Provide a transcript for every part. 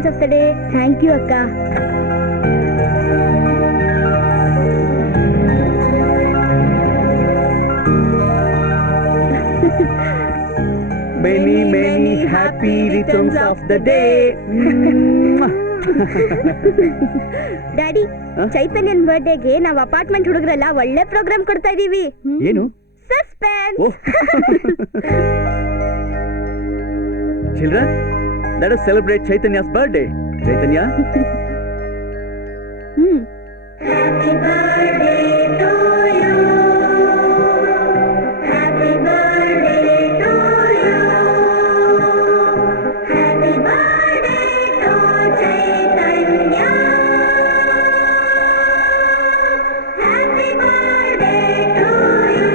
Returns of the day. Thank you ಅಕ್ಕ. Many, many happy returns of the day. Daddy, ಚೈತನ್ಯನ್ ಬರ್ಡೇಗೆ ನಾವು apartment ಹುಡುಗರೆಲ್ಲ ಒಳ್ಳೆ ಪ್ರೋಗ್ರಾಮ್ ಕೊಡ್ತಾ ಇದೀವಿ. ಏನು? Suspense. Children, let us celebrate Chaitanya's birthday. Chaitanya. Happy birthday to you. Happy birthday to you. Happy birthday to Chaitanya. Happy birthday to you.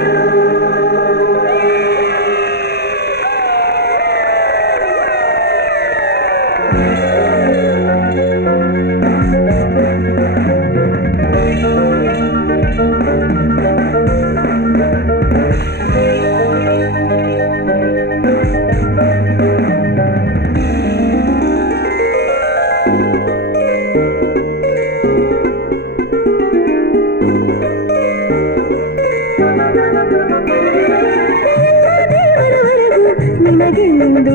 ನಿನಗೆಂದು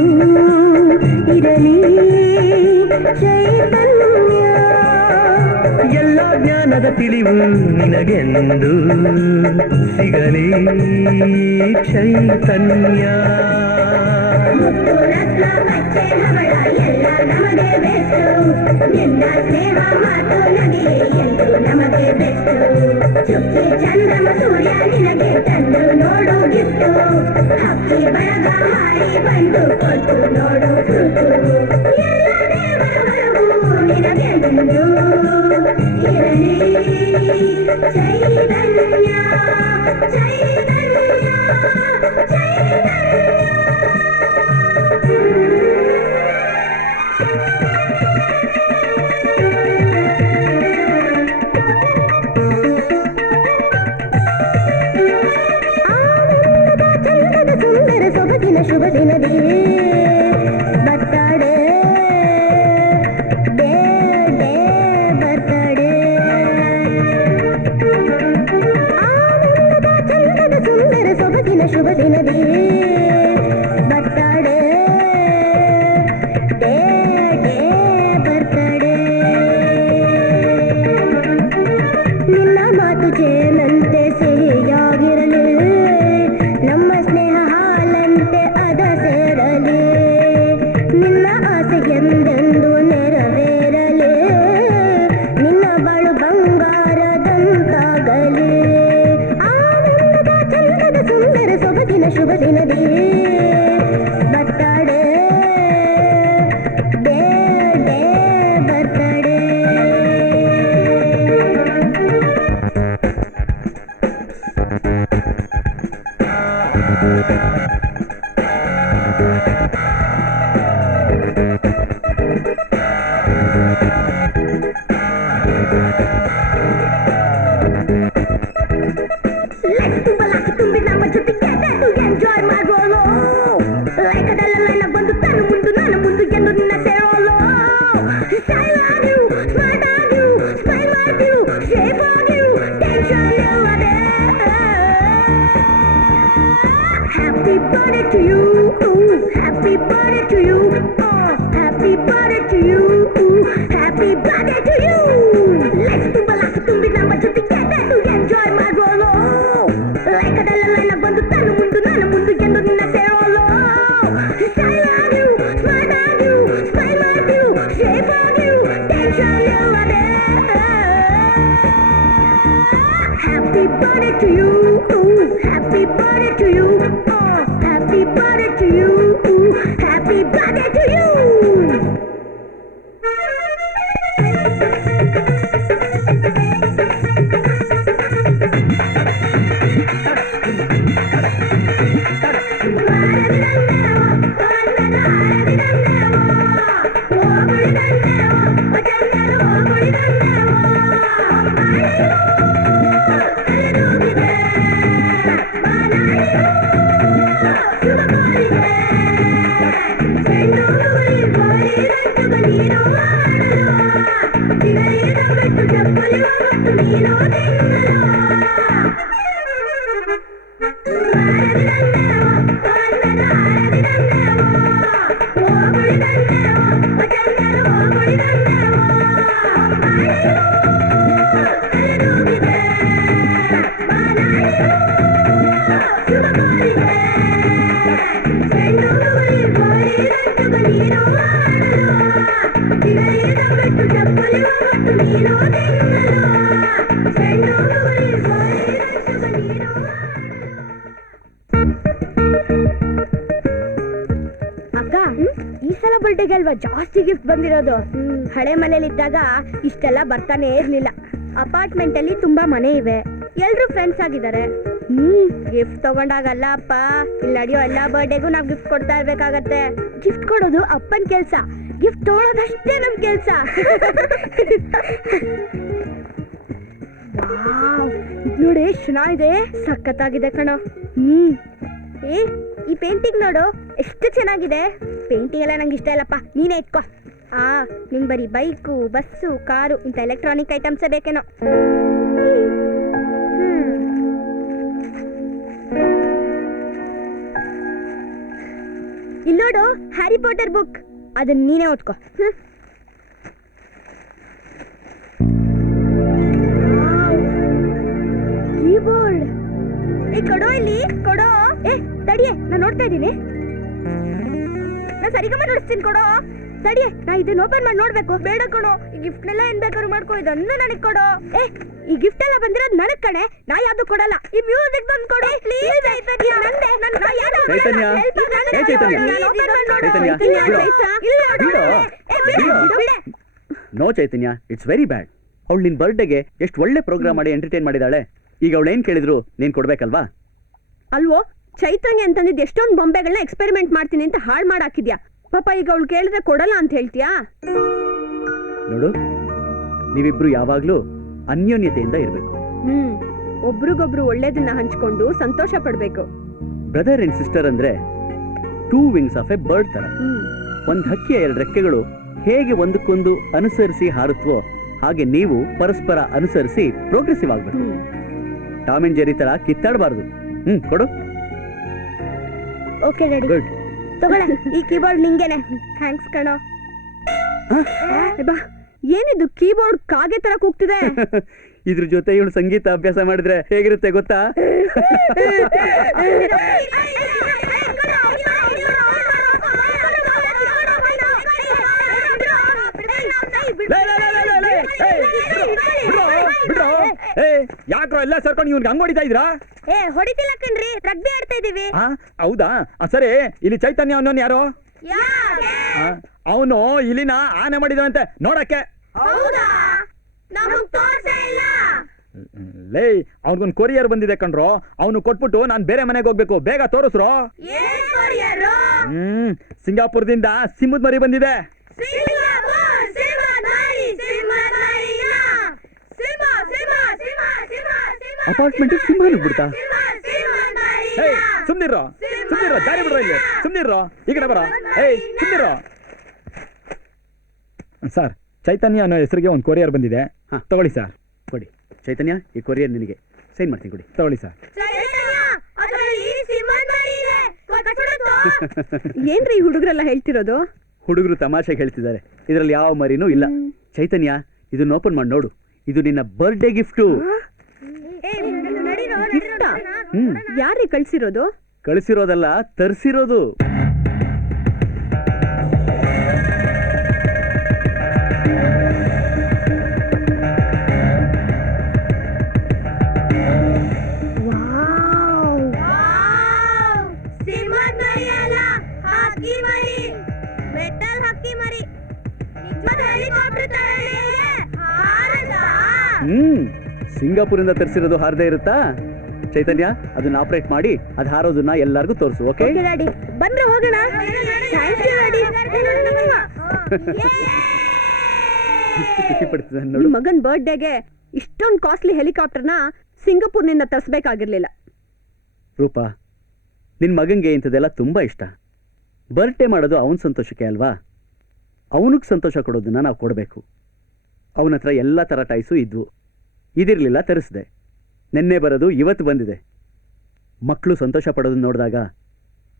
ಇರಲಿ ಚೈತನ್ಯ, ಎಲ್ಲ ಜ್ಞಾನದ ತಿಳಿವು ನಿನಗೆಂದು ಸಿಗಲಿ ಚೈತನ್ಯ. ಮುತ್ತು ರತ್ನ ಬಚ್ಚೆ ಹವಳ ಎಲ್ಲ ನಮಗೆ ಬೆಸ್ಟು, ನಿನ್ನ ಸ್ನೇಹ ಮಾತು ನಗೆ ಎಂದು ನಮಗೆ ಬೆಸ್ಟು. ಚುಕ್ಕಿ ಚಂದ್ರಮ ಸೂರ್ಯ ನಿನಗೆ ತಂದು ನೋಡು ಗಿಫ್ಟು, ಹಕ್ಕಿ ಬಳಗ ಹಾರಿ ಬಂದು ಕೊಟ್ಟು ನೋಡು ಫ್ರೂಟು. ಎಲ್ಲ ದೇವರವರೆಗೂ ನಿನಗೆಂದು ಇರಲಿ ಚೈತನ್ಯ, ಚೈತನ್ಯ, ಚೈತನ್ಯ. ಚಂದ್ರದ ಸುಂದರ ಸೊಬಗಿನ ಶುಭ ದಿನದೇ ಬರ್ತಡೆ, ಡೇ ಡೇ ಬರ್ತಡೆ. ಆನಂದದ ಚಂದ್ರದ ಸುಂದರ ಸೊಬಗಿನ ಶುಭ ದಿನದೇ ಬರ್ತಡೆ, ಡೇ ಡೇ ಬರ್ತಡೆ. ನಿನ್ನ ಮಾತು ಜೇನಂತೆ ಸಿಹಿಯಾಗಿರಲಿ, ನಮ್ಮ ಸ್ನೇಹ ಹಾಲಂತೆ ಅದ ಸೇರಲಿ, ನಿನ್ನ ಆಸೆ ಎಂದೆಂದು ನೆರವೇರಲಿ, ನಿನ್ನ ಬಾಳು ಬಂಗಾರದಂತಾಗಲಿ. ಆನಂದದ ಚಂದದ ಸುಂದರ ಸೊಬಗಿನ ಶುಭ ದಿನದೇ birthday, day day birthday. Let's ತುಂಬಲಾಕಿ ತುಂಬಿ ನಮ್ಮ ಜೊತೆ ಗೆದ್ದು enjoy ಮಾಡೋಲು. ಲೈಕದಲ್ಲೆಲ್ಲ ಬಂದು ತಾನು ಮುಂದು ನಾನು ಮುಂದು ಎಂದು ನಿನ್ನ ಸೇರೋಲು. Style on you, smart on you, smile on you, shape on you, tension ಇಲ್ಲದೆ. Happy birthday to you, happy birthday to you, happy birthday to you, happy birthday to you. Let's ತುಂಬಲಾಕಿ ತುಂಬಿ ನಮ್ಮ ಜೊತೆ ಗೆದ್ದು enjoy ಮಾಡೋಲು. ಲೈಕದಲ್ಲೆಲ್ಲ ಬಂದು ತಾನು ಮುಂದು ನಾನು ಮುಂದು ಎಂದು ನಿನ್ನ ಸೇರೋಲು. Style on you, smart on you, smile on you, shape on you, tension ಇಲ್ಲದೆ. Happy birthday to you, happy birthday to you, happy birthday to you, happy birthday to you. ನೀನು ಸಿಗರೇಟು ಬಿಟ್ಟು ಚಪ್ಪಲಿ ಹೋಗುತ್ತು ನೀನು ಅಕ್ಕ ಈ ಸಲ ಬರ್ಡೇಗೆ ಅಲ್ವಾ ಜಾಸ್ತಿ ಗಿಫ್ಟ್ ಬಂದಿರೋದು. ಹಳೆ ಮನೇಲಿದ್ದಾಗ ಇಷ್ಟೆಲ್ಲ ಬರ್ತಾನೆ ಇರ್ಲಿಲ್ಲ. ಅಪಾರ್ಟ್ಮೆಂಟ್ ಅಲ್ಲಿ ತುಂಬಾ ಮನೆ ಇವೆ, ಎಲ್ರು ಫ್ರೆಂಡ್ಸ್ ಆಗಿದ್ದಾರೆ. ಗಿಫ್ಟ್ ತಗೊಂಡಾಗಲ್ಲ ಅಪ್ಪ, ಇಲ್ಲಿ ನಡೆಯೋ ಎಲ್ಲಾ ಬರ್ಡೇಗೂ ನಾವ್ ಗಿಫ್ಟ್ ಕೊಡ್ತಾ ಇರ್ಬೇಕಾಗತ್ತೆ. ಗಿಫ್ಟ್ ಕೊಡೋದು ಅಪ್ಪನ್ ಕೆಲ್ಸ, ಗಿಫ್ಟ್ ತಗೊಳ್ಳೋದಷ್ಟೇ ನಮ್ ಕೆಲ್ಸ. ನೋಡಿ ಎಷ್ಟು ಚೆನ್ನಾಗಿದೆ, ಸಖತ್ತಾಗಿದೆ ಕಣೋ. ಏ ಈ ಪೇಂಟಿಂಗ್ ನೋಡು ಎಷ್ಟು ಚೆನ್ನಾಗಿದೆ. ಪೇಂಟಿಂಗ್ ಎಲ್ಲ ನಂಗೆ ಇಷ್ಟ ಇಲ್ಲಪ್ಪ, ನೀನೇ ಇಟ್ಕೋ. ನಿಂಗೆ ಬರೀ ಬೈಕು, ಬಸ್ಸು, ಕಾರು ಇಂಥ ಎಲೆಕ್ಟ್ರಾನಿಕ್ ಐಟಮ್ಸೇ ಬೇಕೇನೋ. ಇಲ್ಲೋಡು ಹ್ಯಾರಿ ಪಾಟರ್ ಬುಕ್, ಅದನ್ನ ನೀನೇ ಓದ್ಕೋ. ಕೀಬೋರ್ಡ್ ಕೊಡೋ, ಇಲ್ಲಿ ಕೊಡೋ. ತಡಿಯೇ, ನಾನು ನೋಡ್ತಾ ಇದ್ದೀನಿ. ನಾ ಸರಿಗಮ್ಮ ನುಡಿಸ್ತೀನಿ, ಕೊಡೋ. ತಡಿಯೇ, ನಾ ಇದನ್ನ ಓಪನ್ ಮಾಡಿ ನೋಡ್ಬೇಕು. ಬೇಡ ಕಣೋ, ಈ ಗಿಫ್ಟ್ ನೆಲ್ಲ ಏನ್ ಬೇಕಾದ್ರು ಮಾಡ್ಕೋ, ಇದನ್ನು ನನಗ್ ಕೊಡೋ. ಈ ಗಿಫ್ಟ್ ಎಲ್ಲ ಬಂದಿರೋದು ನನಗ್ ಕಣೆ, ನಾ ಯಾವ್ದು ಕೊಡಲ್ಲ. ಈ ಮ್ಯೂಸಿಕ್ ಬಂದ್ ಕೊಡು please. No Chaitanya, it's very bad. ಅವಳು ನಿನ್ ಬರ್ಡೇಗೆ ಎಷ್ಟು ಒಳ್ಳೆ ಪ್ರೋಗ್ರಾಮ್ ಮಾಡಿ ಎಂಟರ್ಟೈನ್ ಮಾಡಿದಾಳೆ. ಈಗ ಅವಳು ಏನ್ ಕೇಳಿದ್ರು ನೀನ್ ಕೊಡ್ಬೇಕಲ್ವಾ? ಅಲ್ವೋ, ಚೈತನ್ಯ ಅಂತಂದಿದ್ದು ಎಷ್ಟೊಂದು ಬೊಂಬೆಗಳನ್ನ ಎಕ್ಸ್ಪೆರಿಮೆಂಟ್ ಮಾಡ್ತೀನಿ ಅಂತ ಹಾಳು ಮಾಡಾಕಿದ್ಯಾ. ಪಾಪ ಈಗ ಅವಳು ಕೇಳಿದ್ರೆ ಕೊಡಲ್ಲ ಅಂತ ಹೇಳ್ತೀಯಾ? ನೋಡು, ನೀವಿಬ್ರು ಯಾವಾಗ್ಲೂ ಅನ್ಯೋನ್ಯತೆಯಿಂದ ಇರ್ಬೇಕು. ಒಬ್ರಿಗೊಬ್ರು ಒಳ್ಳೇದನ್ನ ಹಂಚ್ಕೊಂಡು ಸಂತೋಷ ಪಡ್ಬೇಕು. ಬ್ರದರ್ ಅಂಡ್ ಸಿಸ್ಟರ್ ಅಂದ್ರೆ 2 wings ಆಫ್ ಎ ಬರ್ಡ್ ತರ. ಒಂದ್ ಹಕ್ಕಿಯ 2 ರೆಕ್ಕೆಗಳು ಹೇಗೆ ಒಂದಕ್ಕೊಂದು ಅನುಸರಿಸಿ ಹಾರುತ್ತವೋ ಹಾಗೆ ನೀವು ಪರಸ್ಪರ ಅನುಸರಿಸಿ ಪ್ರೋಗ್ರೆಸಿವ್ ಆಗ್ಬೇಕು. ಟಾಮ್ ಅಂಡ್ ಜೆರಿ ತರ ಕಿತ್ತಾಡಬಾರದು. ಕೊಡು. Okay ready. ಗುಡ್. ತಗೊಳ್ಳೆ, ಈ ಕೀಬೋರ್ಡ್ ನಿಂಗೇನೆ. ಥ್ಯಾಂಕ್ಸ್ ಕಣೋ. ಬಾ, ಏನಿದು ಕೀಬೋರ್ಡ್ ಕಾಗೆ ತರ ಕೂಗ್ತಿದೆ? ಇದ್ರ ಜೊತೆ ಇವಳು ಸಂಗೀತ ಅಭ್ಯಾಸ ಮಾಡಿದ್ರೆ ಹೇಗಿರುತ್ತೆ ಗೊತ್ತಾ? ಯಾಕ್ರೋ ಎಲ್ಲ ಸರ್ಕೊಂಡು ಇವ್ನಿಗೆ ಹಂಗ್ ಹೊಡಿತಾ ಇದ್ರಾ? ಹೊಡಿತಿಲ್ಲ ಕಣ್ರಿ, ರಗ್ಬಿ ಆಡ್ತಾ ಇದೀವಿ. ಹೌದಾ? ಸರಿ, ಇಲ್ಲಿ ಚೈತನ್ಯ ಅನ್ನೋನ್ ಯಾರು? ಅವನು ಇಲ್ಲಿನ ಆನೆ ಮಾಡಿದವಂತೆ ನೋಡಕ್ಕೆ. ಲೇ, ಅವ್ನಿಗೊಂದು ಕೊರಿಯರ್ ಬಂದಿದೆ ಕಣ್ರೋ, ಅವನು ಕೊಟ್ಬಿಟ್ಟು ನಾನು ಬೇರೆ ಮನೆಗೆ ಹೋಗ್ಬೇಕು, ಬೇಗ ತೋರಿಸ್ರೋ. ಸಿಂಗಾಪುರದಿಂದ ಸಿಂಹದ ಮರಿ ಬಂದಿದೆ. ಅಪಾರ್ಟ್ಮೆಂಟ್ ಸಿಂಹ ಬಿಡ್ತಾ? ಸುಮ್ನಿರೋ, ದಾರಿ ಬಿಡ್ರೋ, ಇಲ್ಲಿ ಸುಮ್ನಿರೋ, ಈ ಕಡೆ ಬರೋ. ಸುಮ್ನಿರೋ. ಸರ್, ಚೈತನ್ಯ ಅನ್ನೋ ಹೆಸರಿಗೆ ಒಂದು ಕೊರಿಯರ್ ಬಂದಿದೆ. ತಗೊಳ್ಳಿ ಸರ್. ಕೊಡಿ ಚೈತನ್ಯ, ಈ ಕೊರಿಯರ್ ನಿನಗೆ ಸೈನ್ ಮಾಡ್ತೀನಿ, ಕೊಡಿ. ತಗೊಳ್ಳಿ ಸರ್. ಏನ್ರಿ ಹುಡುಗರೆಲ್ಲ ಹೇಳ್ತಿರೋದು? ಹುಡುಗರು ತಮಾಷೆಗೆ ಹೇಳ್ತಿದ್ದಾರೆ, ಇದರಲ್ಲಿ ಯಾವ ಮರಿನೂ ಇಲ್ಲ. ಚೈತನ್ಯ, ಇದನ್ನ ಓಪನ್ ಮಾಡಿ ನೋಡು, ಇದು ನಿನ್ನ ಬರ್ಡೇ ಗಿಫ್ಟು. ಯಾರೀ ಕಳ್ಸಿರೋದು? ಕಳಿಸಿರೋದಲ್ಲ, ತರಿಸಿರೋದು. ಸಿಂಗಾಪುರಿಂದ ತರಿಸಿರೋದು ಹಾರದೇ ಇರುತ್ತಾ? ಚೈತನ್ಯ, ಅದನ್ನ ಆಪರೇಟ್ ಮಾಡಿ ಅದು ಹಾರೋದನ್ನ ಎಲ್ಲರಿಗೂ ತೋರಿಸು. Okay ready? ಬಂದ್ರೆ ಹೋಗೋಣ. ಖುಷಿ ಪಡ್ತಿದ್ದ ನೋಡು. ಮಗನ್ ಬರ್ಡೇಗೆ ಇಷ್ಟೊಂದು ಕಾಸ್ಟ್ಲಿ ಹೆಲಿಕಾಪ್ಟರ್ನ ಸಿಂಗಾಪುರ್ನಿಂದ ತರಿಸಬೇಕಾಗಿರ್ಲಿಲ್ಲ. ರೂಪಾ, ನಿನ್ ಮಗಂಗೆ ಇಂಥದ್ದೆಲ್ಲ ತುಂಬಾ ಇಷ್ಟ. ಬರ್ಡೇ ಮಾಡೋದು ಅವನ ಸಂತೋಷಕ್ಕೆ ಅಲ್ವಾ? ಅವನಿಗೆ ಸಂತೋಷ ಕೊಡೋದನ್ನ ನಾವು ಕೊಡಬೇಕು. ಅವನ ಹತ್ರ ಎಲ್ಲ ಥರ ಟಾಯ್ಸು ಇದ್ವು. ಇದಿರಲಿಲ್ಲ, ತರಿಸಿದೆ. ನೆನ್ನೆ ಬರೋದು ಇವತ್ತು ಬಂದಿದೆ. ಮಕ್ಕಳು ಸಂತೋಷ ಪಡೋದನ್ನ ನೋಡಿದಾಗ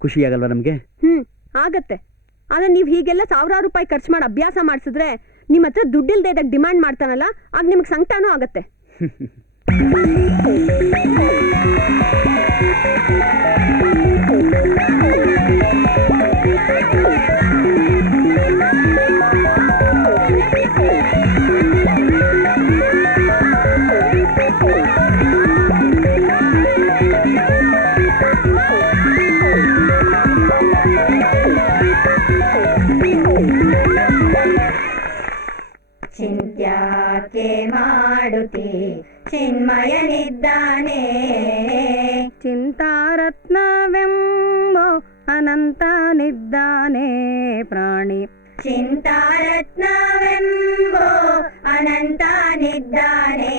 ಖುಷಿಯಾಗಲ್ವ ನಮಗೆ? ಆಗತ್ತೆ. ಆದ್ರೆ ನೀವು ಹೀಗೆಲ್ಲ ಸಾವಿರಾರು ರೂಪಾಯಿ ಖರ್ಚು ಮಾಡಿ ಅಭ್ಯಾಸ ಮಾಡಿಸಿದ್ರೆ ನಿಮ್ಮ ಹತ್ರ ದುಡ್ಡಿಲ್ದೇ ಇದ್ದಾಗ ಡಿಮ್ಯಾಂಡ್ ಮಾಡ್ತಾನಲ್ಲ, ಆಗ ನಿಮ್ಗೆ ಸಂಕಟನೂ ಆಗತ್ತೆ. ಚಿಂತ್ಯಾಕೆ ಮಾಡುತ್ತಿ ಚಿನ್ಮಯನಿದ್ದಾನೆ, ಚಿಂತಾರತ್ನವೆಂಬೋ ಅನಂತನಿದ್ದಾನೆ ಪ್ರಾಣಿ. ಚಿಂತಾರತ್ನವೆಂಬೋ ಅನಂತನಿದ್ದಾನೆ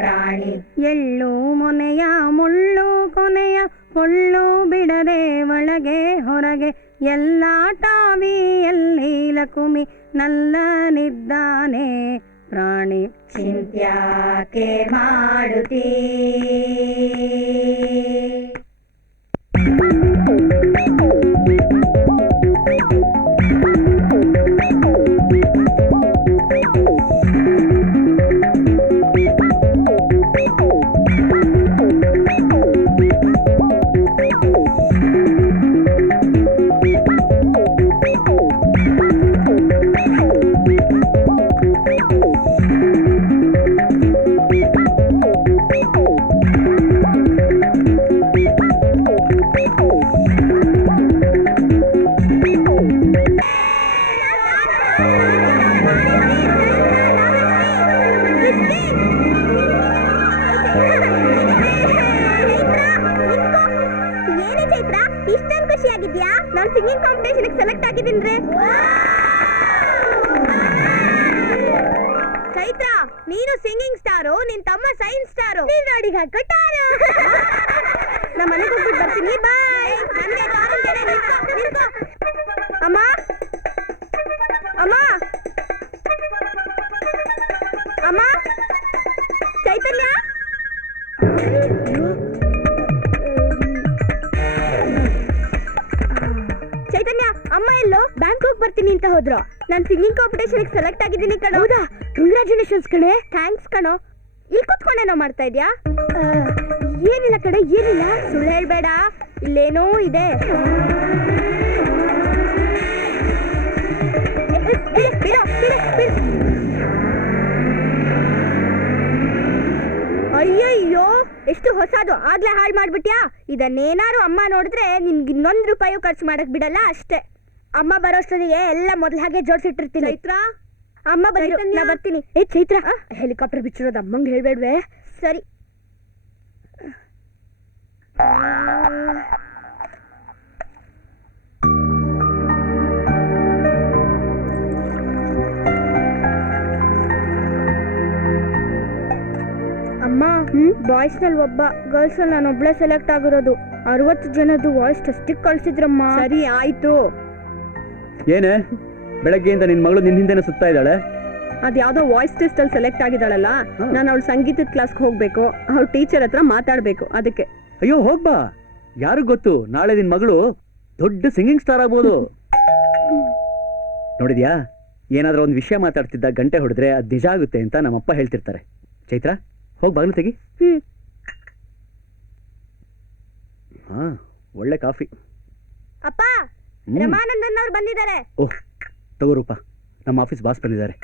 ಪ್ರಾಣಿ. ಎಳ್ಳು ಮೊನೆಯ ಮುಳ್ಳು ಕೊನೆಯ ಕೊಳ್ಳು ಬಿಡದೆ ಒಳಗೆ ಹೊರಗೆ ಎಲ್ಲಾಟಾವಿಯಲ್ಲಿ ಲಕುಮಿ ನಲ್ಲನಿದ್ದಾನೆ ಪ್ರಾಣಿ. ಚಿಂತ್ಯಾಕೆ ಮಾಡುತ್ತೀ ನಾನು ಸಿಂಗಿಂಗ್ ಕಾಂಪಿಟೇಷನ್ ಸೆಲೆಕ್ಟ್ ಆಗಿದ್ದೀನಿ. ಚೈತ್ರ, ನೀನು ಸಿಂಗಿಂಗ್ ಸ್ಟಾರು, ನಿನ್ ತಮ್ಮ ಸೈನ್ಸ್ ಸ್ಟಾರು, ನೀನ್ ನಾಡಿಗೆ ಹಾಕಟ್ಟಾರು. ನಮ್ಮ ಮನೆಗೆ ಹೋಗ್ಬಿಟ್ಟು ಬರ್ತೀನಿ, ಬಾಯ್. ಅಮ್ಮ ಅಮ್ಮ ಅಮ್ಮ, ಚೈತನ್ಯ, ಚೈತನ್ಯ, ಅಮ್ಮ ಎಲ್ಲೋ? ಬ್ಯಾಂಕಾಕ್ ಬರ್ತೀನಿ ಅಂತ ಹೋದ್ರು. ನಾನು ಸಿಂಗಿಂಗ್ ಕಾಂಪಿಟೇಷನ್ ಸೆಲೆಕ್ಟ್ ಆಗಿದ್ದೀನಿ ಕಣೋ. ಹೌದಾ? ಕಂಗ್ರಾಚುಲೇಷನ್ಸ್ ಕಣೆ. ಥ್ಯಾಂಕ್ಸ್ ಕಣೋ. ಇಲ್ಲಿ ಕೂತ್ಕೊಂಡೇನೋ ಮಾಡ್ತಾ ಇದ್ಯಾ? ಏನಿಲ್ಲ ಕಡೆ, ಏನಿಲ್ಲ. ಸುಳ್ಳು ಹೇಳ್ಬೇಡ, ಇಲ್ಲೇನೋ ಇದೆ. ಅಯ್ಯಯ್ಯೋ, ಎಷ್ಟು ಹೊಸದು, ಆಗ್ಲೇ ಹಾಳು ಮಾಡ್ಬಿಟ್ಯಾ? ಇದನ್ನೇನಾರು ಅಮ್ಮ ನೋಡಿದ್ರೆ ನಿನ್ಗೆ ಇನ್ನೊಂದು ರೂಪಾಯಿ ಖರ್ಚು ಮಾಡಕ್ ಬಿಡಲ್ಲ ಅಷ್ಟೇ. ಅಮ್ಮ ಬರೋಷ್ಟೊತ್ತಿಗೆ ಎಲ್ಲ ಮೊದಲ ಹಾಗೆ ಜೋಡಿಸಿಟ್ಟಿರ್ತೀನಿ. ಚೈತ್ರ, ಅಮ್ಮ ನಾ ಬರ್ತೀನಿ. ಏ ಚೈತ್ರ, ಹೆಲಿಕಾಪ್ಟರ್ ಬಿಚ್ಚಿರೋದು ಅಮ್ಮಂಗೆ ಹೇಳ್ಬೇಡ್ವೆ? ಸರಿ. ಅಮ್ಮ, ಬಾಯ್ಸ್ ನಲ್ಲಿ ಒಬ್ಬ, ಗರ್ಲ್ಸ್ ಅಲ್ಲಿ ನಾನು ಒಬ್ಳೆ ಸೆಲೆಕ್ಟ್ ಆಗಿರೋದು. 60 ಜನದ್ದು ವಾಯ್ಸ್ ಟೆಸ್ಟಿಗೆ ಕಳ್ಸಿದ್ರಮ್ಮ. ಸರಿ ಆಯ್ತು. ಏನೇ ಬೆಳಗ್ಗೆಯಿಂದ ನಿನ್ ಮಗಳು ನಿನ್ ಹಿಂದೆನೆ ಸುತ್ತಾ ಇದ್ದಾಳೆ? ಅದ್ಯಾವುದೋ ವಾಯ್ಸ್ ಟೆಸ್ಟ್ ಅಲ್ಲಿ ಸೆಲೆಕ್ಟ್ ಆಗಿದ್ದಾಳಲ್ಲ, ನಾನು ಅವಳು ಸಂಗೀತದ ಕ್ಲಾಸ್ಗೆ ಹೋಗ್ಬೇಕು, ಅವ್ಳ ಟೀಚರ್ ಹತ್ರ ಮಾತಾಡ್ಬೇಕು, ಅದಕ್ಕೆ. ಅಯ್ಯೋ ಹೋಗ್ಬಾ, ಯಾರು ಗೊತ್ತು, ನಾಳೆ ನಿನ್ ಮಗಳು ದೊಡ್ಡ ಸಿಂಗಿಂಗ್ ಸ್ಟಾರ್ ಆಗ್ಬೋದು. ನೋಡಿದ್ಯಾ, ಏನಾದ್ರೂ ಒಂದು ವಿಷಯ ಮಾತಾಡ್ತಿದ್ದ ಗಂಟೆ ಹೊಡೆದ್ರೆ ಅದು ನಿಜ ಆಗುತ್ತೆ ಅಂತ ನಮ್ಮಪ್ಪ ಹೇಳ್ತಿರ್ತಾರೆ. ಚೈತ್ರ, ಹೋಗಿ ಬಾಗಿಲು ತೆಗಿ. ಹಾ, ಒಳ್ಳೆ ಕಾಫಿ. ಅಪ್ಪ, ರಮಾನಂದನ್ ಅವ್ರು ಬಂದಿದ್ದಾರೆ. ಓಹ್, ತಗೋ ರೂಪ, ನಮ್ಮ ಆಫೀಸ್ ಬಾಸ್ ಬಂದಿದ್ದಾರೆ.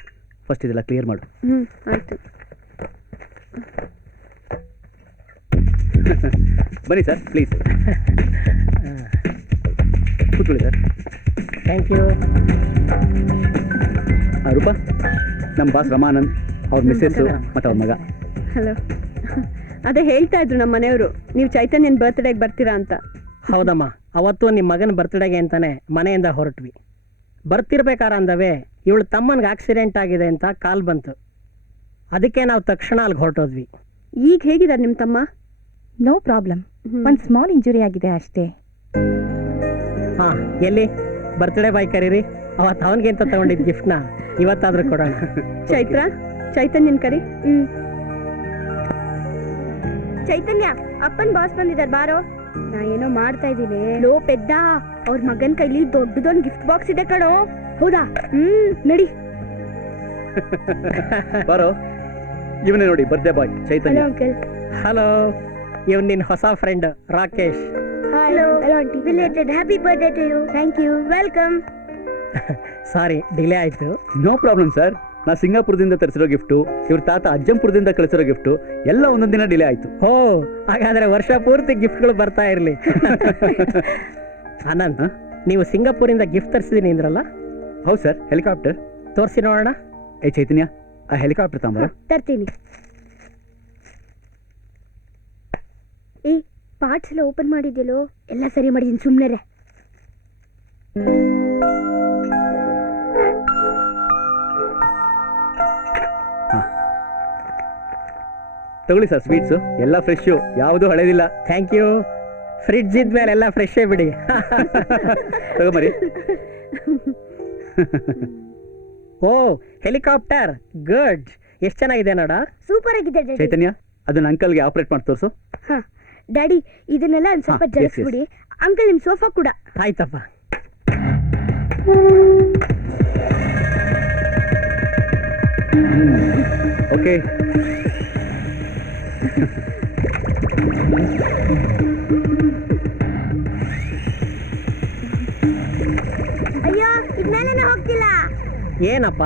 ಫಸ್ಟ್ ಇದೆಲ್ಲ ಕ್ಲಿಯರ್ ಮಾಡು. ಆಯ್ತು. ಬನ್ನಿ ಸರ್, ಪ್ಲೀಸ್ ಕೂತ್ಕೊಳ್ಳಿ ಸರ್. Thank you. ರೂಪ, ನಮ್ಮ ಬಾಸ್ ರಮಾನಂದ್, ಅವ್ರ ಮಿಸ್ಸೆಸ್ ಮತ್ತು ಅವ್ರ ಮಗ. ಹಲೋ. ಅದೇ ಹೇಳ್ತಾ ಇದ್ರು ನಮ್ಮ ಮನೆಯವರು, ನೀವು ಚೈತನ್ಯನ್ ಬರ್ತ್ಡೇಗೆ ಬರ್ತೀರಾ ಅಂತ. ಹೌದಮ್ಮ, ಅವತ್ತು ನಿಮ್ಮ ಮಗನ ಬರ್ತ್ಡೇಗೆ ಅಂತಾನೆ ಮನೆಯಿಂದ ಹೊರಟ್ವಿ. ಬರ್ತಿರ್ಬೇಕಾರ ಅಂದವೇ ಇವಳು ತಮ್ಮನಿಗೆ ಆಕ್ಸಿಡೆಂಟ್ ಆಗಿದೆ ಅಂತ ಕಾಲ್ ಬಂತು. ಅದಕ್ಕೆ ನಾವು ತಕ್ಷಣ ಅಲ್ಲಿಗೆ ಹೊರಟೋದ್ವಿ. ಈಗ ಹೇಗಿದ್ದಾರೆ ನಿಮ್ಮ ತಮ್ಮ? ನೋ ಪ್ರಾಬ್ಲಮ್, ಒಂದು ಸ್ಮಾಲ್ ಇಂಜುರಿ ಆಗಿದೆ ಅಷ್ಟೇ. ಹಾಂ, ಎಲ್ಲಿ ಬರ್ತ್ಡೇ ಬಾಯ್ ಕರೀರಿ. ಅವತ್ತು ಅವನಿಗೆ ಅಂತ ತಗೊಂಡಿದ್ದ ಗಿಫ್ಟ್ನ ಇವತ್ತಾದ್ರೂ ಕೊಡೋಣ. ಚೈತ್ರ, ಚೈತನ್ಯನ್ ಕರಿ. ಚೈತನ್ಯ, ಅಪ್ಪನ್ ಬಾಸ್ ಬಂದಿದ್ದಾರೆ ಬಾರೋ. ನಾ ಏನೋ ಮಾಡ್ತಾ ಇದ್ದೀನಿ. ಲೋ ಪೆದ್ದ, ಅವ್ರ ಮಗನ್ ಕೈಲಿ ದೊಡ್ಡದೊಂದು ಗಿಫ್ಟ್ ಬಾಕ್ಸ್ ಇದೆ ಕಣೋ. ಹೌದಾ? ನಡಿ. ಬಾರೋ, ಇವನೇ ನೋಡಿ birthday boy Chaitanya. Uncle. Hello, ಇವ್ನು ನಿನ್ನ ಹೊಸ friend Rakesh. Hello aunty. Belated happy birthday to you. Thank you. Welcome. Sorry delay ಆಯ್ತು. No problem sir. ನಾ ಸಿಂಗಾಪುರದಿಂದ ತರಿಸಿರೋ ಗಿಫ್ಟು, ಇವ್ರ ತಾತ ಅಜ್ಜಂಪುರದಿಂದ ಕಳಿಸಿರೋ ಗಿಫ್ಟು ಎಲ್ಲ ಒಂದೊಂದು ದಿನ ಡಿಲೇ ಆಯ್ತು. ಓ, ಹಾಗಾದ್ರೆ ವರ್ಷ ಪೂರ್ತಿ ಗಿಫ್ಟ್ಗಳು ಬರ್ತಾ ಇರಲಿ. ಆನಂದ್, ನೀವು ಸಿಂಗಾಪುರಿಂದ ಗಿಫ್ಟ್ ತರಿಸಿದೀನಿ ಅಂದ್ರಲ್ಲ? ಹೌದು ಸರ್, ಹೆಲಿಕಾಪ್ಟರ್. ತೋರಿಸಿ ನೋಡೋಣ. ಏ ಚೈತನ್ಯ, ಆ ಹೆಲಿಕಾಪ್ಟರ್ ತಾಂಬರ. ತರ್ತೀನಿ. ಏ, ಪಾರ್ಟ್ಸ್ ಎಲ್ಲ ಓಪನ್ ಮಾಡಿದ್ಯಲ್ಲೋ? ಎಲ್ಲ ಸರಿ ಮಾಡಿದೀನಿ, ಸುಮ್ಮನೆ. ತಗೊಳ್ಳಿ ಸರ್ ಸ್ವೀಟ್ಸು, ಎಲ್ಲ ಫ್ರೆಶ್ಶು, ಯಾವುದು ಹಳೇದಿಲ್ಲ. Thank you. ಫ್ರಿಡ್ಜ್ ಇದ್ಮೇಲೆ ಎಲ್ಲ ಫ್ರೆಶೇ ಬಿಡಿ. ತಗೊಂಬರಿ. ಓ, ಹೆಲಿಕಾಪ್ಟರ್, ಗುಡ್. ಎಷ್ಟು ಚೆನ್ನಾಗಿದೆ ನೋಡ. ಸೂಪರ್ ಆಗಿದೆ ಡ್ಯಾಡಿ. ಚೈತನ್ಯ, ಅದನ್ನ ಅಂಕಲ್ಗೆ ಆಪರೇಟ್ ಮಾಡಿ ತೋರಿಸು. ಹಾ ಡ್ಯಾಡಿ, ಇದನ್ನೆಲ್ಲ ಒಂದ್ ಸ್ವಲ್ಪ ಹಾ, yes, yes. ಜರಿಸ್ಬಿಡಿ. ಅಂಕಲ್, ನಿಮ್ ಸೋಫಾ ಕೂಡ. ಆಯ್ತಪ್ಪ. ಓಕೆ. ಅಯ್ಯೋ, ಇದ್ಮೇಲೆ ಹೋಗ್ತಿಲ್ಲ. ಏನಪ್ಪ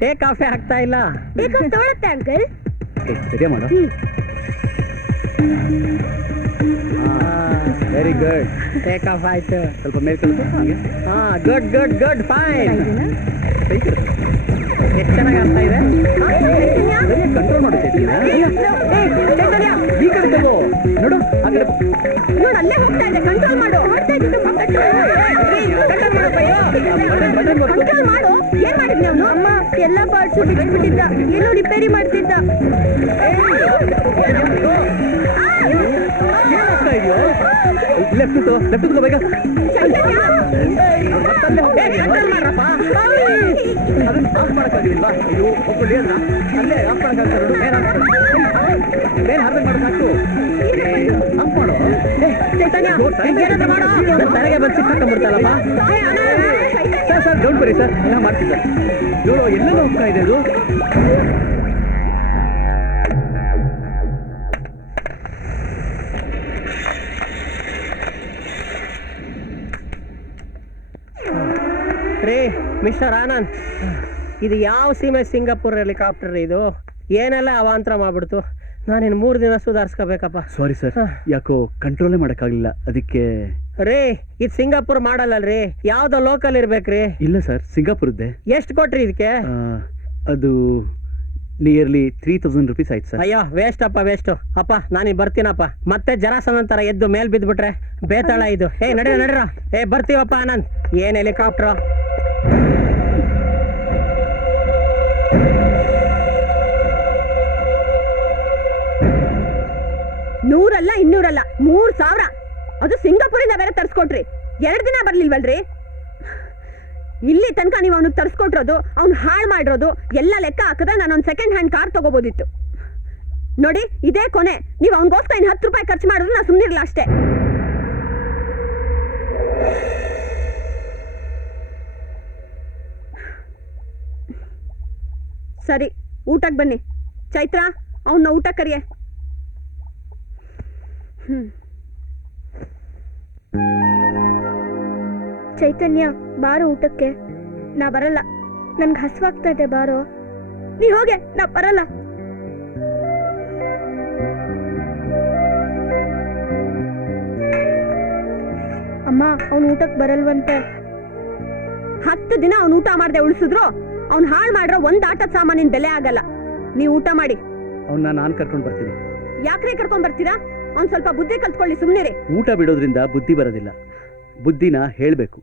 ಟೇಕ್ ಆಫೇ ಆಗ್ತಾ ಇಲ್ಲ? ಬೇಕು ತಗೊಳುತ್ತೆ ಅಂಕಲ್. ಸರಿಯಾ ಮಾಡು. Very good. ಟೇಕ್ ಆಫ್ ಆಯ್ತು. ಸ್ವಲ್ಪ ಮೇಲೆ ಕಳಿಸು ಹಾಗೆ. ಹಾ, ಗುಡ್ ಗುಡ್ ಗುಡ್, ಫೈನ್. ಕೈ ಕಳಿಸು. ಎಷ್ಟು ಚೆನ್ನಾಗಿ ಆಗ್ತಾ ಇದೆ. ಕಂಟ್ರೋಲ್ ಮಾಡು ಚೈತನ್ಯ. ಈ ಕಡೆ ತಗೋ. ನೋಡು ಆ ಕಡೆ. ನೋಡು, ಅಲ್ಲೇ ಹೋಗ್ತಾ ಇದೆ. ಕಂಟ್ರೋಲ್ ಮಾಡು. ಹೊಡ್ತಾ ಇದ್ದಿದ್ದು ಕಂಟ್ರೋಲ್ ಮಾಡು. ಏನ್ ಮಾಡಿದ್ನಿ ಅವನು? ಅಮ್ಮ, ಎಲ್ಲ ಪಾರ್ಟ್ಸ್ ಬಿಟ್ಬಿಟ್ಟಿದ್ದ. ಏನೋ ರಿಪೇರಿ ಮಾಡ್ತಿದ್ದ. ಏನಾಗ್ತಾ ಇದೆಯೋ? ಲೆಫ್ಟ್ ತಗೋ ಬೇಗ. ಅದನ್ನ ಆಫ್ ಮಾಡಕ್ಕಾಗಿಲ್ವಾ? ಅಯ್ಯೋ, ಒಬ್ಬಳು ಅಲ್ಲ, ಅಲ್ಲೇ ಆಫ್ ಮಾಡಕ್ಕಾಗ್ತಾ ನೋಡು. ಬೇರೆ ಹಾರ್ದಂಗೆ ಮಾಡೋದು ಆಫ್ ಮಾಡು. ತಲೆಗೆ ಬಂದು ಸಿಕ್ಕಾಕೊಂಡ್ಬಿಡ್ತಲ್ಲಪ್ಪ. ಸರ್ ಡೌಂಟ್ ಬರಿ ಸರ್, ಎಲ್ಲ ಮಾಡ್ತಿದ್ದ. ನೋಡು ಎಲ್ಲೆಲ್ಲ ಹೋಗ್ತಾ ಇದೆ ಅದು. ರೀ ಮಿಸ್ಟರ್ ಆನಂದ್, ಇದು ಯಾವ ಸೀಮೆ ಸಿಂಗಾಪುರ್ ಹೆಲಿಕಾಪ್ಟರ್ ಇದು? ಏನೆಲ್ಲ ಅವಾಂತರ ಮಾಡ್ಬಿಡ್ತು. ನಾನಿನ್ನು 3 ದಿನ ಸುಧಾರಿಸ್ಕೋಬೇಕಪ್ಪ. ಸಾರಿ ಸರ್, ಯಾಕೋ ಕಂಟ್ರೋಲೇ ಮಾಡೋಕ್ಕಾಗಲಿಲ್ಲ, ಅದಕ್ಕೆ. ರೀ, ಇದು ಸಿಂಗಾಪುರ್ ಮಾಡಲ್ಲಲ್ರಿ, ಯಾವ್ದೋ ಲೋಕಲ್ ಇರ್ಬೇಕ್ರಿ. ಇಲ್ಲ ಸರ್, ಸಿಂಗಾಪುರದ್ದೇ. ಎಷ್ಟು ಕೊಟ್ರಿ ಇದಕ್ಕೆ? ಅದು ನಿಯರ್ಲಿ 3000 ರುಪೀಸ್ ಆಯ್ತು ಸರ್. ಅಯ್ಯೋ, ವೇಸ್ಟ್ ಅಪ್ಪ, ವೇಸ್ಟ್. ಅಪ್ಪ ನಾನೀಗ ಬರ್ತೀನಪ್ಪ. ಮತ್ತೆ ಜರಾಸಂಧನ್ ತರ ಎದ್ದು ಮೇಲ್ ಬಿದ್ಬಿಟ್ರೆ ಬೇತಾಳ ಇದು. ನಡೀರ. ಬರ್ತೀವಪ್ಪ ಆನಂದ್. ಏನ್ ಹೆಲಿಕಾಪ್ಟರ್? ನೂರಲ್ಲ 200 ಅಲ್ಲ, 3000. ಅದು ಸಿಂಗಾಪುರಿಂದ ಬೇರೆ ತರ್ಸ್ಕೊಟ್ರಿ. 2 ದಿನ ಬರ್ಲಿಲ್ವಲ್ರಿ? ಇಲ್ಲಿ ತನಕ ನೀವು ಅವನಿಗೆ ತರ್ಸ್ಕೊಟ್ರೋದು, ಅವ್ನು ಹಾಳು ಮಾಡಿರೋದು ಎಲ್ಲ ಲೆಕ್ಕ ಹಾಕಿದ್ರೆ ನಾನು ಒಂದು ಸೆಕೆಂಡ್ ಹ್ಯಾಂಡ್ ಕಾರ್ ತಗೋಬೋದಿತ್ತು. ನೋಡಿ, ಇದೇ ಕೊನೆ. ನೀವು ಅವನಿಗೋಸ್ಕರ 10 ರೂಪಾಯಿ ಖರ್ಚು ಮಾಡಿದ್ರೆ ನಾನು ಸುಮ್ಮನಿರಲ್ಲ ಅಷ್ಟೇ. ಸರಿ, ಊಟಕ್ಕೆ ಬನ್ನಿ. ಚೈತ್ರ, ಅವನ್ನ ಊಟ ಕರಿಯೆ. ಚೈತನ್ಯ, ಬಾರೋ ಊಟಕ್ಕೆ. ನಾ ಬರಲ್ಲ, ನನ್ಗೆ ಹಸುವಾಗ್ತಾ ಇದೆ. ಬಾರೋ, ನೀ ಹೋಗೆ, ನಾ ಬರಲ್ಲ. ಅಮ್ಮ, ಅವನು ಊಟಕ್ಕೆ ಬರಲ್ವಂತೆ. 10 ದಿನ ಅವ್ನು ಊಟ ಮಾಡದೆ ಉಳಿಸಿದ್ರು ಅವ್ನು ಹಾಳು ಮಾಡಿರೋ ಒಂದು ಆಟದ ಸಾಮಾನಿನ ಬೆಲೆ ಆಗಲ್ಲ. ನೀವು ಊಟ ಮಾಡಿ. ಅವನ್ನ ನಾನು ಕರ್ಕೊಂಡು ಬರ್ತೀನಿ. ಯಾಕ್ರೆ ಕರ್ಕೊಂಡ್ ಬರ್ತೀರಾ? ಅವ್ನು ಸ್ವಲ್ಪ ಬುದ್ಧಿ ಕಲ್ತ್ಕೊಳ್ಳಿ, ಸುಮ್ಮನೆ. ಊಟ ಬಿಡೋದ್ರಿಂದ ಬುದ್ಧಿ ಬರೋದಿಲ್ಲ, ಬುದ್ಧಿನ ಹೇಳ್ಬೇಕು.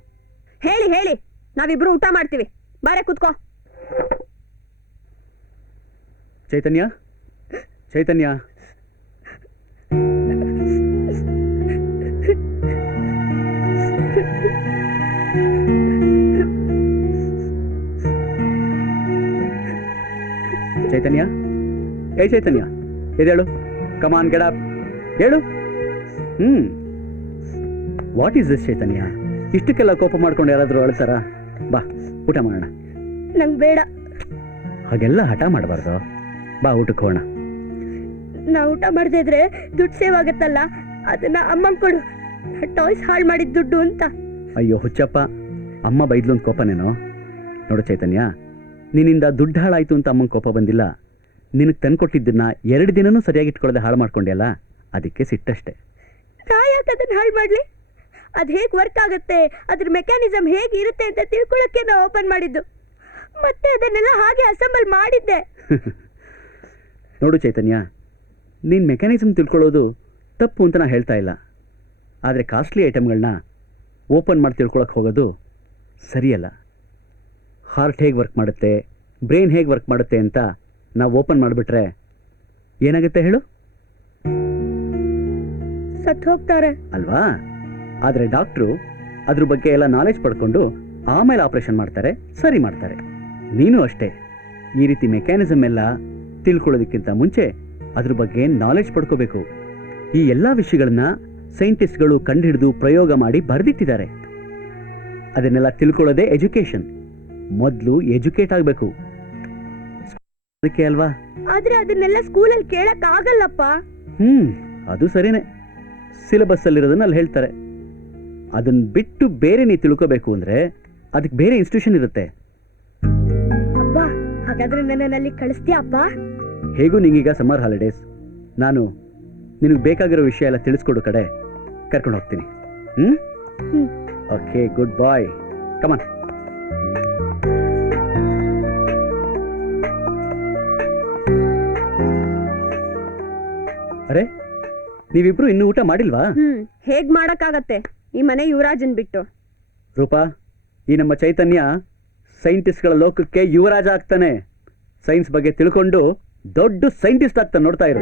ಹೇಳಿ ನಾವಿಬ್ರು ಊಟ ಮಾಡ್ತೀವಿ. ಬಾರೆ ಕೂತ್ಕೋ. ಚೈತನ್ಯ, ಚೈತನ್ಯ, ಏ ಚೈತನ್ಯ, ಎದೇಳು, ಕಮಾನ್ ಗೆಟ್ ಅಪ್, ಹೇಳು. ವಾಟ್ ಈಸ್ ದಿಸ್ ಚೈತನ್ಯ? ಇಷ್ಟಕ್ಕೆಲ್ಲ ಕೋಪ ಮಾಡ್ಕೊಂಡು ಯಾರಾದರೂ ಅಳ್ತಾರ? ಬಾ ಊಟ ಮಾಡೋಣ. ನಂಗೆ ಬೇಡ. ಹಾಗೆಲ್ಲ ಹಠ ಮಾಡಬಾರ್ದು. ಬಾ ಊಟಕ್ಕೆ ಹೋಗೋಣ. ನಾ ಊಟ ಮಾಡದೇ ಇದ್ರೆ ದುಡ್ಡು ಸೇವ್ ಆಗುತ್ತಲ್ಲ, ಅದನ್ನ ಅಮ್ಮಂಗೆ ಕೊಡು. ಟಾಯ್ಸ್ ಹಾಳು ಮಾಡಿದ ದುಡ್ಡು ಅಂತ. ಅಯ್ಯೋ ಹುಚ್ಚಪ್ಪ, ಅಮ್ಮ ಬೈದ್ಲು ಅಂತ ಕೋಪನೇನೋ? ನೋಡು ಚೈತನ್ಯ, ನಿನ್ನಿಂದ ದುಡ್ಡು ಹಾಳಾಯ್ತು ಅಂತ ಅಮ್ಮಂಗೆ ಕೋಪ ಬಂದಿಲ್ಲ. ನಿನಗೆ ತಂದ್ಕೊಟ್ಟಿದ್ದನ್ನ 2 ದಿನನೂ ಸರಿಯಾಗಿ ಇಟ್ಕೊಳ್ಳದೆ ಹಾಳು ಮಾಡ್ಕೊಂಡೆಯಲ್ಲ, ಅದಕ್ಕೆ ಸಿಟ್ಟಷ್ಟೆ. ನಾ ಯಾಕೆ ಅದನ್ನ ಹಾಳು ಮಾಡ್ಲಿ? ಅದು ಹೇಗೆ ವರ್ಕ್ ಆಗುತ್ತೆ, ಅದ್ರ ಮೆಕ್ಯಾನಿಸಮ್ ಹೇಗೆ ಇರುತ್ತೆ ಅಂತ ತಿಳ್ಕೊಳ್ಳೋಕ್ಕೆ ನಾ ಓಪನ್ ಮಾಡಿದ್ದು. ಮತ್ತೆ ಅದನ್ನೆಲ್ಲ ಹಾಗೆ ಅಸೆಂಬಲ್ ಮಾಡಿದ್ದೆ. ನೋಡು ಚೈತನ್ಯ, ನೀನು ಮೆಕ್ಯಾನಿಸಮ್ ತಿಳ್ಕೊಳ್ಳೋದು ತಪ್ಪು ಅಂತ ನಾನು ಹೇಳ್ತಾ ಇಲ್ಲ. ಆದರೆ ಕಾಸ್ಟ್ಲಿ ಐಟಮ್ಗಳನ್ನ ಓಪನ್ ಮಾಡಿ ತಿಳ್ಕೊಳಕ್ಕೆ ಹೋಗೋದು ಸರಿಯಲ್ಲ. ಹಾರ್ಟ್ ಹೇಗೆ ವರ್ಕ್ ಮಾಡುತ್ತೆ, ಬ್ರೈನ್ ಹೇಗೆ ವರ್ಕ್ ಮಾಡುತ್ತೆ ಅಂತ ನಾವು ಓಪನ್ ಮಾಡಿಬಿಟ್ರೆ ಏನಾಗುತ್ತೆ ಹೇಳು? ಸತ್ತು ಹೋಗ್ತಾರೆ ಅಲ್ವಾ? ಆದರೆ ಡಾಕ್ಟ್ರು ಅದ್ರ ಬಗ್ಗೆ ಎಲ್ಲ ನಾಲೆಜ್ ಪಡ್ಕೊಂಡು ಆಮೇಲೆ ಆಪರೇಷನ್ ಮಾಡ್ತಾರೆ, ಸರಿ ಮಾಡ್ತಾರೆ. ನೀನು ಅಷ್ಟೇ, ಈ ರೀತಿ ಮೆಕ್ಯಾನಿಸಮ್ ಎಲ್ಲ ತಿಳ್ಕೊಳ್ಳೋದಕ್ಕಿಂತ ಮುಂಚೆ ಅದ್ರ ಬಗ್ಗೆ ನಾಲೆಜ್ ಪಡ್ಕೋಬೇಕು. ಈ ಎಲ್ಲ ವಿಷಯಗಳನ್ನ ಸೈಂಟಿಸ್ಟ್ಗಳು ಕಂಡುಹಿಡಿದು ಪ್ರಯೋಗ ಮಾಡಿ ಬರೆದಿಟ್ಟಿದ್ದಾರೆ. ಅದನ್ನೆಲ್ಲ ತಿಳ್ಕೊಳ್ಳೋದೇ ಎಜುಕೇಶನ್. ಮೊದಲು ಎಜುಕೇಟ್ ಆಗಬೇಕು, ಅದಕ್ಕೆ ಅಲ್ವಾ? ಆದ್ರೆ ಅದನ್ನೆಲ್ಲ ಸ್ಕೂಲಲ್ಲಿ ಕೇಳಕ್ ಆಗಲ್ಲಪ್ಪ. ಅದು ಸರಿನೇ. ಸಿಲೆಬಸ್ ಅಲ್ಲಿರೋದನ್ನ ಅಲ್ಲಿ ಹೇಳ್ತಾರೆ. ಅದನ್ನ ಬಿಟ್ಟು ಬೇರೆ ನೀ ತಿಳ್ಕೋಬೇಕು ಅಂದ್ರೆ ಅದಕ್ಕೆ ಬೇರೆ ಇನ್ಸ್ಟಿಟ್ಯೂಷನ್ ಇರುತ್ತೆ. ಅಪ್ಪ, ಹಾಗಾದ್ರೆ ನನ್ನಲ್ಲಿ ಕಳಿಸ್ತೀಯ ಅಪ್ಪ? ಹೇಗೂ ನಿಂಗೀಗ ಸಮ್ಮರ್ ಹಾಲಿಡೇಸ್. ನಾನು ನಿನಗೆ ಬೇಕಾಗಿರೋ ವಿಷಯ ಎಲ್ಲ ತಿಳಿಸ್ಕೊಡು ಕಡೆ ಕರ್ಕೊಂಡು ಹೋಗ್ತೀನಿ. ಓಕೆ, ಗುಡ್ ಬಾಯ್, ಕಮಾನ್. ಅರೆ, ನೀವಿಬ್ರು ಇನ್ನೂ ಊಟ ಮಾಡಿಲ್ವಾ? ಹೇಗ್ ಮಾಡಕ್ಕಾಗತ್ತೆ ಈ ಮನೆ ಯುವರಾಜನ್ ಬಿಟ್ಟು? ರೂಪಾ, ಈ ನಮ್ಮ ಚೈತನ್ಯ ಸೈಂಟಿಸ್ಟ್ಗಳ ಲೋಕಕ್ಕೆ ಯುವರಾಜ ಆಗ್ತಾನೆ. ಸೈನ್ಸ್ ಬಗ್ಗೆ ತಿಳ್ಕೊಂಡು ದೊಡ್ಡ ಸೈಂಟಿಸ್ಟ್ ಆಗ್ತಾನೆ, ನೋಡ್ತಾ ಇರು.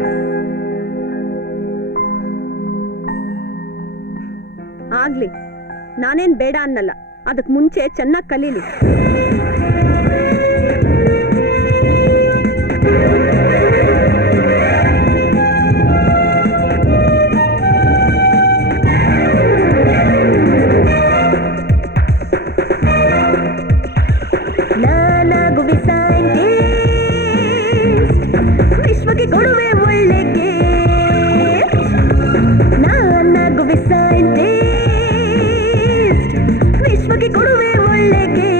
ಆಗ್ಲಿ, ನಾನೇನ್ ಬೇಡ ಅನ್ನಲ್ಲ. ಅದಕ್ ಮುಂಚೆ ಚೆನ್ನಾಗಿ ಕಲೀಲಿ. ವಿಶ್ವಕ್ಕೆ ಕೊಡುವೆ ಒಳ್ಳೆಗೆ, ನಾನಾಗುವೆ ಸೈಂಟಿಸ್ಟ್. ವಿಶ್ವಕ್ಕೆ ಕೊಡುವೆ ಒಳ್ಳೆಗೆ.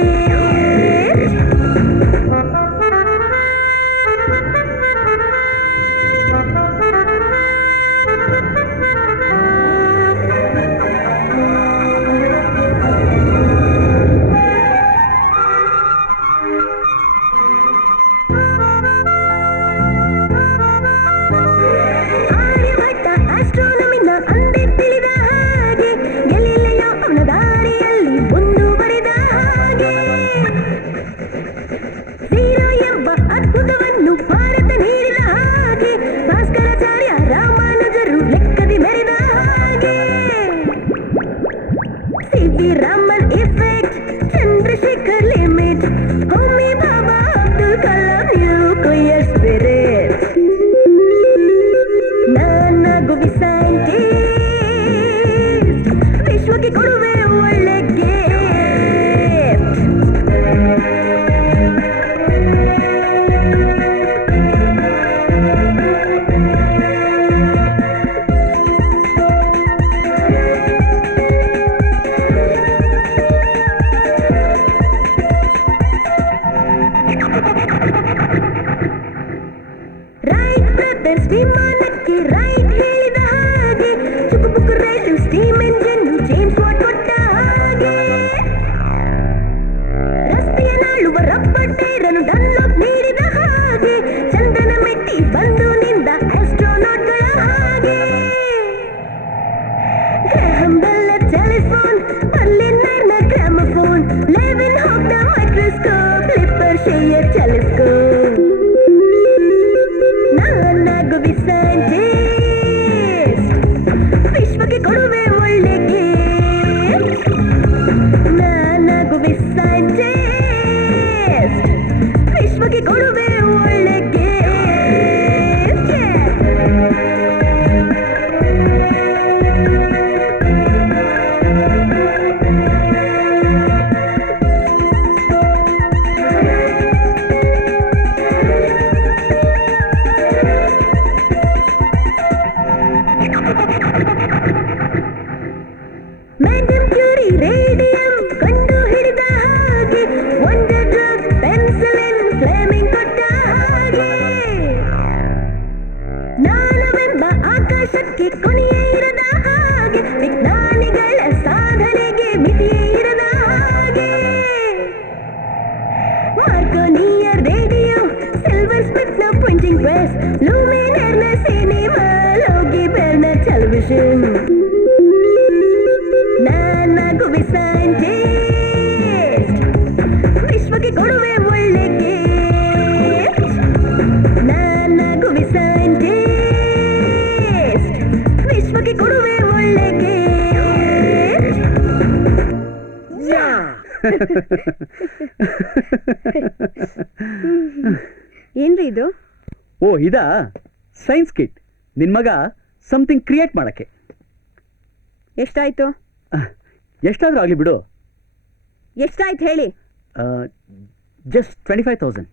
Telescope. Nana go be scientist. ಮಾರ್ಕೋನಿಯ ರೇಡಿಯೋ ಸಿಲ್ವರ್ ಸ್ಮಿತ್ ನ ಪ್ರಿಂಟಿಂಗ್ ಪ್ರೆಸ್ ಲೂಮಿನರ್ ನ ಸಿನಿಮಾ ಲೋಗಿ ಬೆಲ್ ನ ಟೆಲಿವಿಷನ್ ನಾನಾಗುವೆ ಸೈಂಟಿಸ್ಟ್ ವಿಶ್ವಕ್ಕೆ ಕೊಡುವೆ ಒಳ್ಳೆ gift. ನಾನಾಗುವೆ ಸೈಂಟಿಸ್ಟ್ ವಿಶ್ವಕ್ಕೆ ಕೊಡುವೆ ಒಳ್ಳೆ gift. ಏನ್ರಿ ಇದು? ಓ ಇದಾ ಸೈನ್ಸ್ ಕಿಟ್. ನಿನ್ ಮಗ ಸಮಥಿಂಗ್ ಕ್ರಿಯೇಟ್ ಮಾಡಕ್ಕೆ. ಎಷ್ಟಾಯ್ತು? ಎಷ್ಟಾದ್ರೂ ಆಗಲಿ ಬಿಡು. ಎಷ್ಟಾಯ್ತು ಹೇಳಿ? ಜಸ್ಟ್ 25,000.